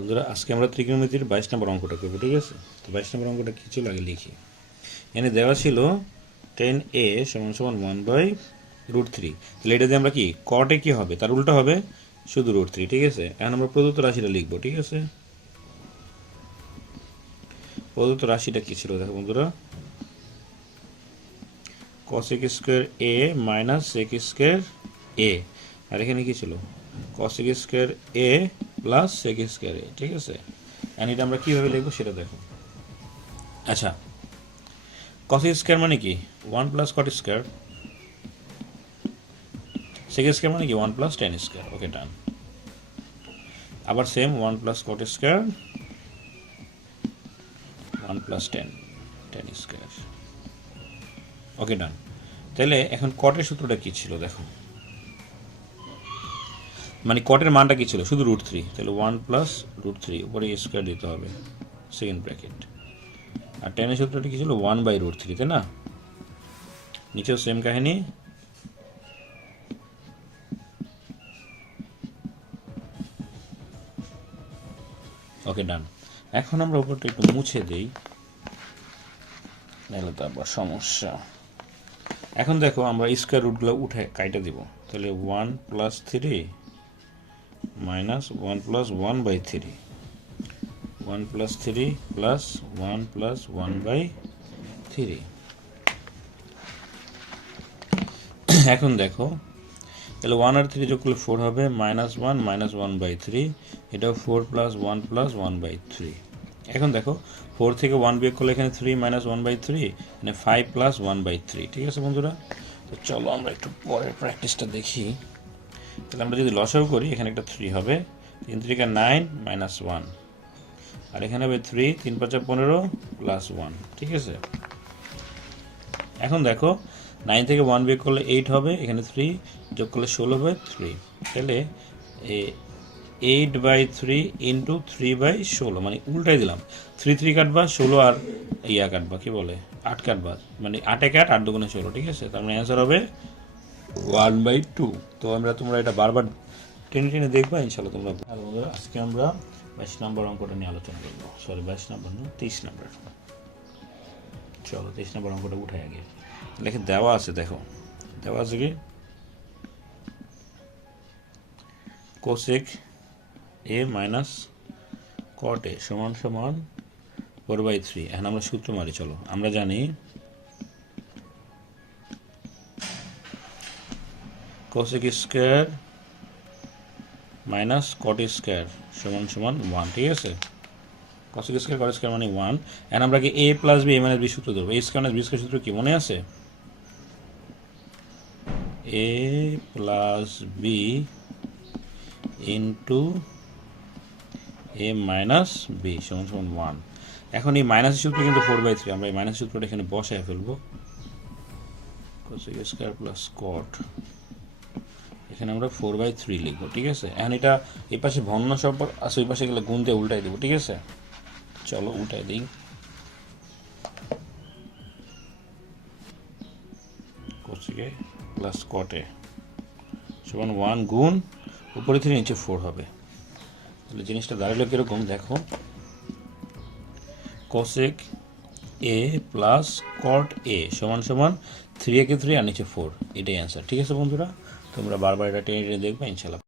বন্ধুরা আজকে আমরা ত্রিকোণমিতির 22 নম্বর অঙ্কটা করব, ঠিক আছে? তো 22 নম্বর অঙ্কটা কি ছিল আগে লিখি। এখানে দেওয়া ছিল tan a সমান সমান 1/√3। তাহলে এটা দিয়ে আমরা কি কটে কি হবে, তার উল্টা হবে শুধু √3, ঠিক আছে? এখন আমরা প্রদত্ত রাশিটা লিখবো, ঠিক আছে? প্রদত্ত রাশিটা কি ছিল দেখো বন্ধুরা, cosec square a minus sec square a, আর এখানে কি ছিল cosec square a plus sec square a, ঠিক আছে? এখন এটা আমরা কিভাবে লিখবো সেটা দেখো। আচ্ছা, cosec স্কয়ার মানে কি 1 plus cot square, sec square মানে কি 1 plus tan square. Okay, done. আবার same 1 plus cot square 1 plus tan square. Okay, done. তাহলে এখন কটের সূত্রটা কি ছিল দেখো, মানে কটের মানটা কি ছিল শুধু √3, তাহলে 1 প্লাস √3 উপরে স্কয়ার দিতে হবে সেকেন্ড ব্র্যাকেট, আর টেনের সূত্রটা কি ছিল 1/√3, তাই না? নিচেও সেম কাহিনী। ওকে, ডান। এখন আমরা উপরটা একটু মুছে দিই, নাহলে তো আবার সমস্যা। এখন দেখো আমরা স্কয়ার রুটগুলো উঠে কাইটা দিব, তাহলে 1 plus 3 minus 1 plus 1/3, 1 plus 3 plus 1 plus 1/3। এখন দেখো তাহলে 1 আর 3 যোগ করলে 4 হবে, -1 মাইনাস 1/3, এটাও 4 প্লাস 1 প্লাস 1/3। এখন দেখো 4 থেকে 1 বিয়োগ করলে এখানে 3 মাইনাস 1/3, মানে 5 প্লাস 1/3, ঠিক আছে বন্ধুরা? তো চলো আমরা একটু পরের প্র্যাকটিসটা দেখি। তাহলে আমরা যদি লসাগু করি, এখানে একটা 3 হবে, 3 3 9 মাইনাস 1, আর এখানে হবে 3 3 5 15 প্লাস 1, ঠিক আছে? এখন দেখো 9 থেকে 1 বিয়োগ করলে 8 হবে, এখানে 3 যোগ করলে 16 হবে 3, তাহলে 8/3 ইন্টু 3/16, মানে উল্টাই দিলাম, 3 3 কাটবা, 16 আর কাটবা, কি বলে 8 কাটবা, মানে 8 1 8 8 2 16, ঠিক আছে? তার মানে অ্যান্সার হবে 1/2। তো তোমরা এটা বারবার টেনে টেনে দেখবা, ইনশাল্লাহ তোমরা। হ্যালো বন্ধুরা, আজকে আমরা 22 নম্বর অঙ্কটা নিয়ে আলোচনা করবো। সরি, 22 নম্বর না, 23 নম্বর। চলো 23 নম্বর অঙ্কটা উঠাই আগে। দেখে দেওয়া আছে, দেখো দেওয়া আছে কি cosec a minus caught a সমান সমান 4/3। এখন আমরা সূত্র মারি, চলো। আমরা জানি কোসেক স্কয়ার মাইনাস কট স্কয়ার সমান সমান 1, ঠিক আছে? কোসেক স্কয়ার কট স্কয়ার মানে 1। এখন আমরা কি a plus b a minus b সূত্র ধরবো। a square minus b square সূত্র কি মনে আছে? a plus b into a minus b সমান সমান 1। এখন এই মাইনাস সূত্র কিন্তু 4/3, আমরা এই মাইনাস সূত্রটা এখানে বসায় ফেলবো। কোসেক স্কয়ার প্লাস কট, এখানে আমরা 4/3 লিখবো, ঠিক আছে? এখন এটা এই পাশে ভগ্ন সম্পর্ক আছে, ওই পাশে গেলে গুণ দিয়ে উল্টাই দেবো, ঠিক আছে? চলো উল্টাই দিই। কোসেকে প্লাস কটে সমান 1 গুণ উপরে 3 নিচে 4 হবে। তাহলে জিনিসটা দাঁড়ালো কিরকম দেখো, cosec a plus cot a সমান সমান 3 একে 3 আর নিচে 4, এটাই অ্যান্সার, ঠিক আছে বন্ধুরা? তোমরা বারবার এটা টেনে টেনে দেখবে, ইনশাল্লাহ।